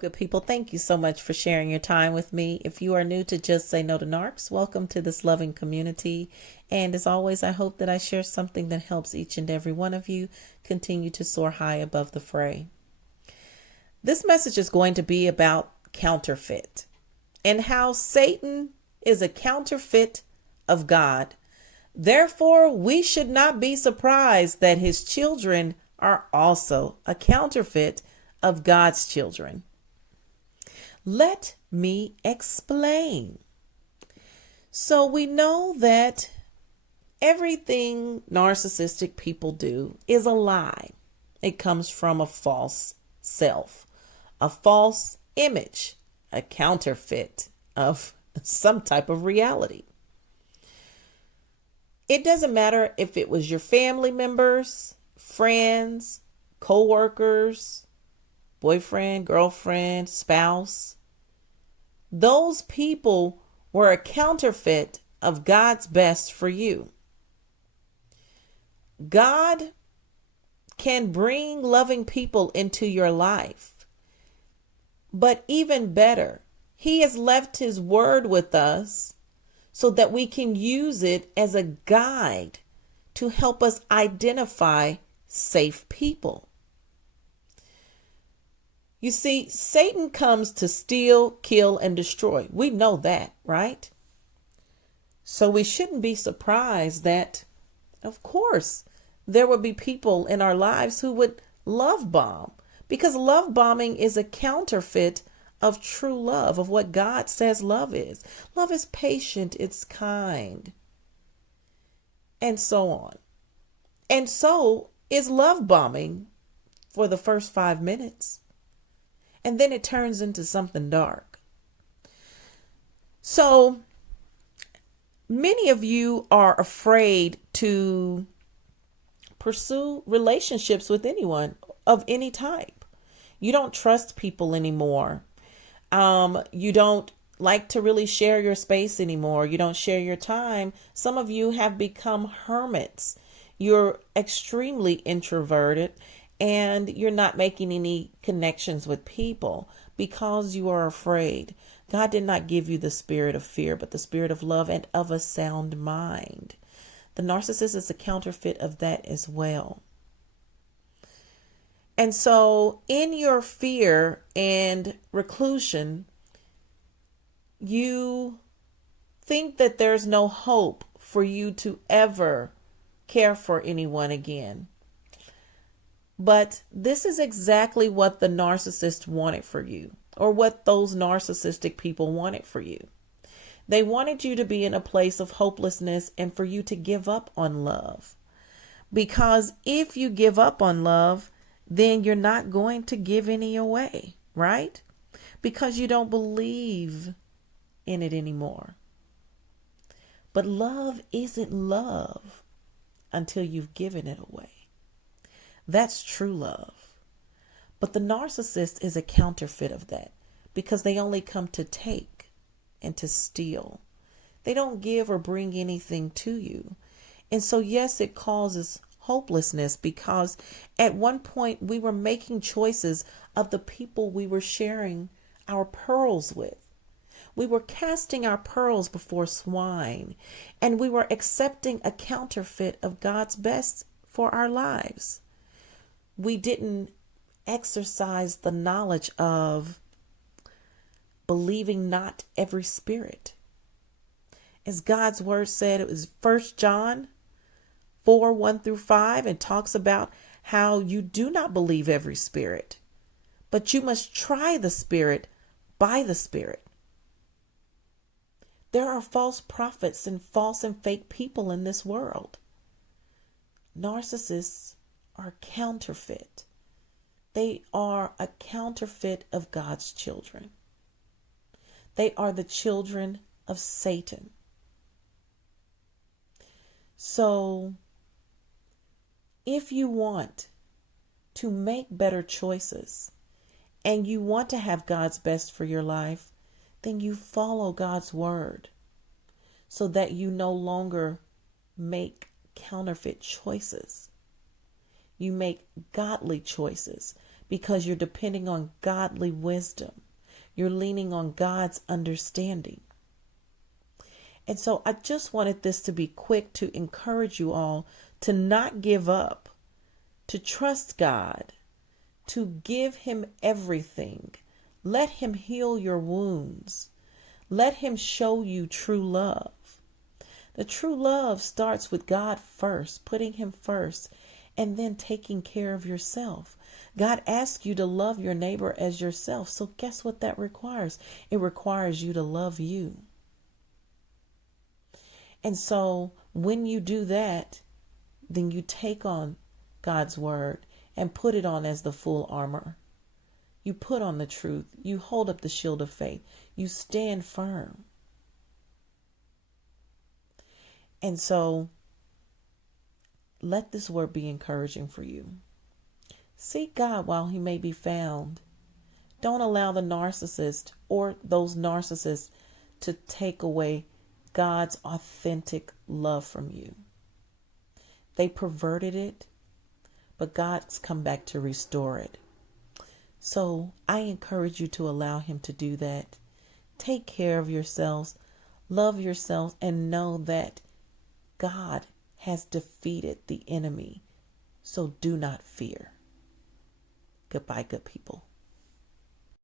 good people. Thank you so much for sharing your time with me. If you are new to Just Say No to Narcs, welcome to this loving community. And as always, I hope that I share something that helps each and every one of you continue to soar high above the fray. This message is going to be about counterfeit and how Satan is a counterfeit of God. Therefore, we should not be surprised that his children are also a counterfeit of God's children. Let me explain. So we know that everything narcissistic people do is a lie. It comes from a false self, a false image, a counterfeit of some type of reality. It doesn't matter if it was your family members, friends, co-workers, boyfriend, girlfriend, spouse. Those people were a counterfeit of God's best for you. God can bring loving people into your life. But even better, He has left His word with us so that we can use it as a guide to help us identify safe people. You see, Satan comes to steal, kill, and destroy. We know that, right? So we shouldn't be surprised that, of course, there would be people in our lives who would love bomb, because love bombing is a counterfeit of true love, of what God says love is. Love is patient, it's kind, and so on. And so is love bombing for the first 5 minutes. And then it turns into something dark. So many of you are afraid to pursue relationships with anyone of any type. You don't trust people anymore. You don't like to really share your space anymore. You don't share your time. Some of you have become hermits. You're extremely introverted. And you're not making any connections with people because you are afraid. God did not give you the spirit of fear, but the spirit of love and of a sound mind. The narcissist is a counterfeit of that as well. And so in your fear and reclusion, you think that there's no hope for you to ever care for anyone again. But this is exactly what the narcissist wanted for you, or what those narcissistic people wanted for you. They wanted you to be in a place of hopelessness and for you to give up on love. Because if you give up on love, then you're not going to give any away, right? Because you don't believe in it anymore. But love isn't love until you've given it away. That's true love. But the narcissist is a counterfeit of that because they only come to take and to steal. They don't give or bring anything to you. And so, yes, it causes hopelessness because at one point we were making choices of the people we were sharing our pearls with. We were casting our pearls before swine, and we were accepting a counterfeit of God's best for our lives. We didn't exercise the knowledge of believing not every spirit. As God's word said, it was 1 John 4:1-5, and talks about how you do not believe every spirit, but you must try the spirit by the spirit. There are false prophets and false and fake people in this world. Narcissists are counterfeit. They are a counterfeit of God's children. They are the children of Satan. So, if you want to make better choices and you want to have God's best for your life, then you follow God's word so that you no longer make counterfeit choices. You make godly choices because you're depending on godly wisdom. You're leaning on God's understanding. And so I just wanted this to be quick to encourage you all to not give up, to trust God, to give him everything. Let him heal your wounds. Let him show you true love. The true love starts with God first, putting him first, and then taking care of yourself. God asks you to love your neighbor as yourself. So guess what that requires? It requires you to love you. And so when you do that, then you take on God's word and put it on as the full armor. You put on the truth. You hold up the shield of faith. You stand firm. And so let this word be encouraging for you. Seek God while he may be found. Don't allow the narcissist or those narcissists to take away God's authentic love from you. They perverted it, but God's come back to restore it. So I encourage you to allow him to do that. Take care of yourselves, love yourselves, and know that God has defeated the enemy. So do not fear. Goodbye, good people.